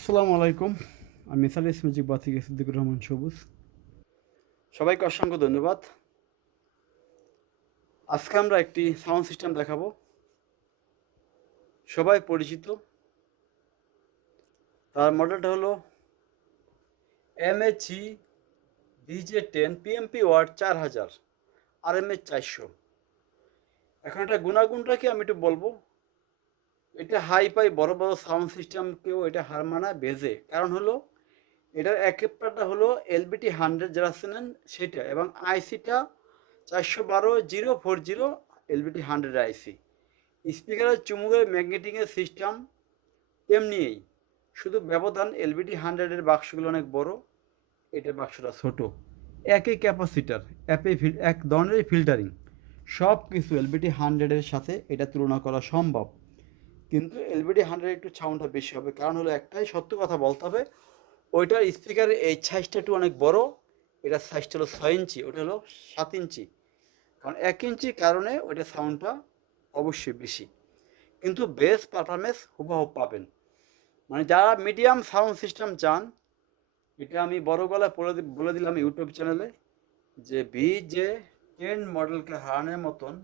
আসসালামু আলাইকুম। আমি মিসালিস মিউজিক বা থেকে সিদ্দিকুর রহমান সবুজ। সবাইকে অসংখ্য ধন্যবাদ। আজকে আমরা একটি সাউন্ড সিস্টেম দেখাবো, সবাই পরিচিত। তার মডেলটা হলো MHE DJ10 PMP watt 4000 RMH 400। এখন এটা গুণাগুণটা কি আমি একটু বলবো। এটা হাই পাই বড় বড় সাউন্ড সিস্টেমকেও এটা হার মানায় বেজে, কারণ হলো এটার একেবারটা হলো LBT 100 যারা চেনেন সেটা, এবং আইসিটা 412 040 LBT 100 আইসি। স্পিকারের চুমুকের ম্যাগনেটিংয়ের সিস্টেম তেমনিই, শুধু ব্যবধান LBT 100-এর বাক্সগুলো অনেক বড়, এটার বাক্সটা ছোট। একই ক্যাপাসিটার, এক ধরনের ফিল্টারিং, সব কিছু LBT 100-এর সাথে এটা তুলনা করা সম্ভব। কিন্তু LBT 100 একটু সাউন্ডটা বেশি হবে, কারণ হলো একটাই সত্য কথা বলতে হবে, ওইটার স্পিকারের এই সাইজটা একটু অনেক বড়, এটার সাইজটা হলো 6 ইঞ্চি, ওটা হলো 7 ইঞ্চি। কারণ 1 ইঞ্চি কারণে ওইটা সাউন্ডটা অবশ্যই বেশি, কিন্তু বেস পারফরমেন্স হুবহু পাবেন। মানে যারা মিডিয়াম সাউন্ড সিস্টেম চান, এটা আমি বড় গলায় বলে দিলাম ইউটিউব চ্যানেলে, যে BJ10 মডেলকে হারানোর মতন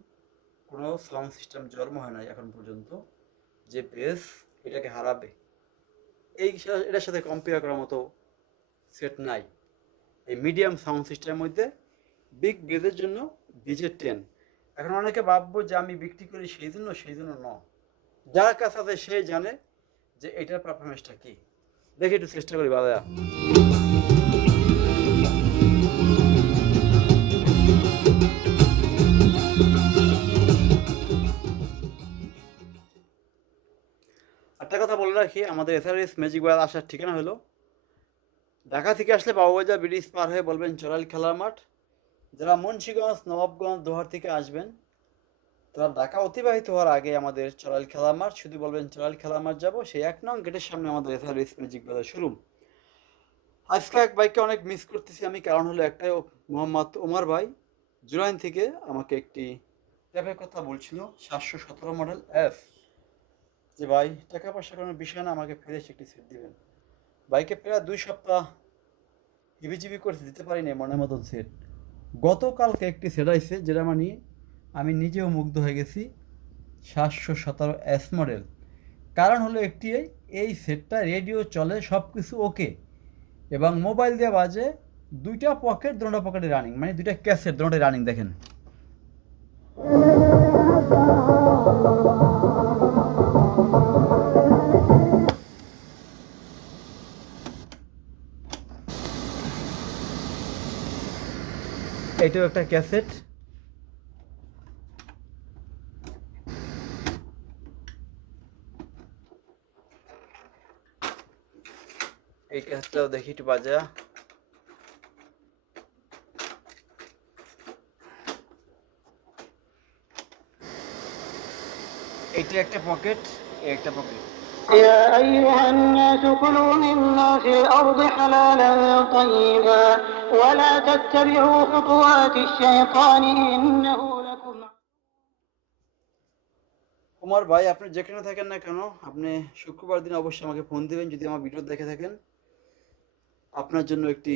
কোনো সাউন্ড সিস্টেম জন্ম হয় নাই এখন পর্যন্ত, যে বেস এটাকে হারাবে। এটার সাথে কম্পেয়ার করার মতো সেট নাই এই মিডিয়াম সাউন্ড সিস্টেমের মধ্যে। বিগ বেজের জন্য BJ10। এখন অনেকে ভাববো যে আমি বিক্রি করি সেই জন্য ন, যার কাছে আছে সে জানে যে এটার পারফরমেন্সটা কি। দেখি একটু চেষ্টা করি বাবা। একটা কথা বলে রাখি, আমাদের SRS ম্যাজিক ওয়ার আসার ঠিকানা হলো ঢাকা থেকে আসলে বাবুবাজার ব্রিজ পার হয়ে বলবেন চড়াইল খেলার মাঠ। যারা মুন্সিগঞ্জ, নবাবগঞ্জ, দোহার থেকে আসবেন, তারা ঢাকা অতিবাহিত হওয়ার আগে আমাদের চড়াইল খেলার মাঠ, শুধু বলবেন চড়াইল খেলার মাঠ যাবো, সেই 1 নং গেটের সামনে আমাদের SRS ম্যাজিক বাজার শোরুম। আজকে এক ভাইকে অনেক মিস করতেছি আমি, কারণ হলো একটাই, মোহাম্মদ ওমর ভাই জুরাইন থেকে আমাকে একটি ট্যাবের কথা বলছিল, 717 মডেল এফ, যে ভাই টাকা পয়সা কোনো বিষয় না, আমাকে ফ্রেশ একটি সেট দিবেন। বাইকে প্রায় 2 সপ্তাহ হিবিজিবি করে দিতে পারিনি মনের মতন সেট। গতকালকে একটি সেট আইছে, যেটা মানে আমি নিজেও মুগ্ধ হয়ে গেছি। 717S model. কারণ হলো একটি, এই সেটটা রেডিও চলে, সব কিছু ওকে, এবং মোবাইল দিয়ে বাজে, দুইটা পকেট, দুটো পকেটে রানিং, মানে দুইটা ক্যাসেট দুটোই রানিং। দেখেন এটাও একটা ক্যাসেট। এই ক্যাসেটটাও দেখি একটু বাজা। এইটা একটা পকেট, একটা পকেট। يا أيها الناس كلوا مما في الأرض حلالا طيبا ولا تتبعوا خطوات الشيطان إنه لكم। কুমার ভাই, আপনি যেখানে থাকেন না কেন, আপনি শুক্রবার দিন অবশ্যই আমাকে ফোন দিবেন যদি আমার ভিডিও দেখে থাকেন। আপনার জন্য একটি,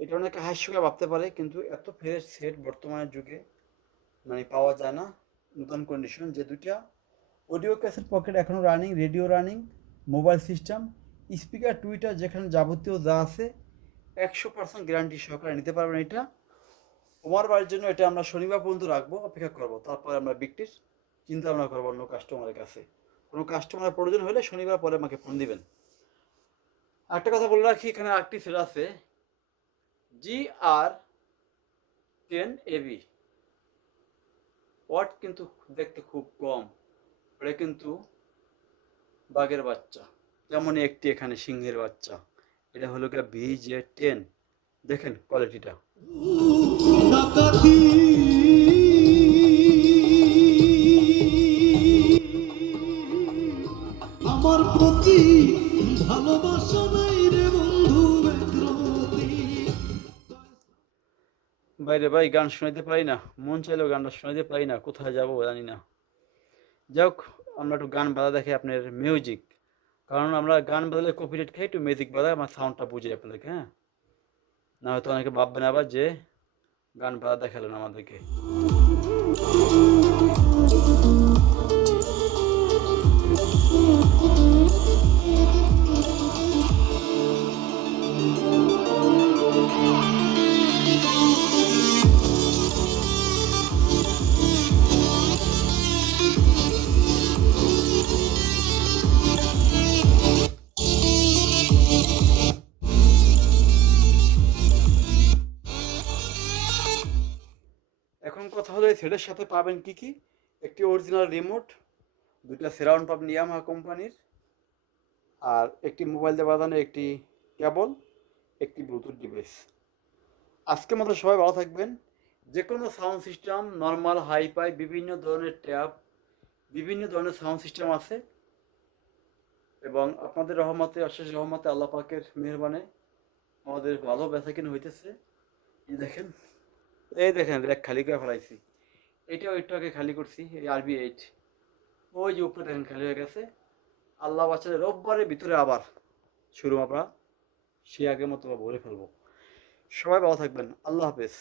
এটা অনেকে হাস্যকর ভাবতে পারে, কিন্তু এত ফ্রেশ সেট বর্তমানের যুগে মানে পাওয়া যায় না। নতুন কন্ডিশন, যে দুইটা অডিও ক্যাসেট পকেট এখনও running, radio running, mobile system, speaker, Twitter, যেখানে যাবতীয় যা আছে 100% গ্যারান্টি সহকারে নিতে পারবেন। এটা তোমার বাড়ির জন্য এটা আমরা শনিবার পর্যন্ত রাখবো, অপেক্ষা করবো, তারপরে আমরা বিক্রির চিন্তা ভাবনা করবো অন্য কাস্টমারের কাছে। কোনো কাস্টমারের প্রয়োজন হলে শনিবার পরে আমাকে ফোন দিবেন। একটা কথা বলে রাখি, এখানে আরেকটি সেট আছে, GR10AB। ওয়াট কিন্তু দেখতে খুব কম, এটা কিন্তু বাঘের বাচ্চা, যেমনই একটি এখানে সিংহের বাচ্চা। এটা হলো গিয়ে BJ10। দেখেন কোয়ালিটিটা। আমার প্রতি ভালোবাসা নাই রে বন্ধু, বাইরে ভাই গান শোনাইতে পারি না, মন চাইলেও গানটা শোনাইতে পারি না, কোথায় যাবো জানি না। যাই হোক, আমরা একটু গান বাজা দেখে আপনার মিউজিক, কারণ আমরা গান বাজালে কপিরাইট খাই, একটু মিউজিক বাজাই আমার সাউন্ডটা বুঝে আপনাদেরকে, হ্যাঁ, না হয়তো অনেকে ভাববেন আবার যে গান বাজা দেখালেন আমাদেরকে। এখন কথা হলো এই সেটের সাথে পাবেন কি কি? একটি অরিজিনাল রিমোট, দুইটা সারাউন্ড পাবেন ইয়ামাহা কোম্পানির, আর একটি মোবাইল দিয়ে বাজানো একটি কেবল, একটি ব্লুটুথ ডিভাইস। আজকের মতো সবাই ভালো থাকবেন। যে কোনো সাউন্ড সিস্টেম, নর্মাল, হাইফাই, বিভিন্ন ধরনের ট্যাব, বিভিন্ন ধরনের সাউন্ড সিস্টেম আছে, এবং আপনাদের রহমতে, অশেষ রহমতে, আল্লাহ পাকের মেহরবানে আমাদের ভালো বেচাকেনা হইতেছে। দেখেন, এই দেখেন র্যাক খালি করে ফেলাইছি, এটাও একটু আগে খালি করছি, এই RB8, ওই যে উপরে দেখেন খালি হয়ে গেছে। আল্লাহ বাচ্চাদের রোববারের ভিতরে আবার শুরু আমরা সেই আগের মতো ভরে ফেলবো। সবাই ভালো থাকবেন, আল্লাহ হাফেজ।